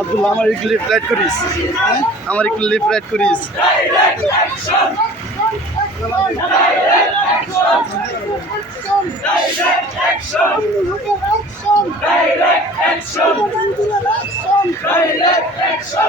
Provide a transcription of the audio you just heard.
আব্দুল্লাহ আমার একটু left right করিস, আমার একটু লেফট রাইট করিস। Direct action!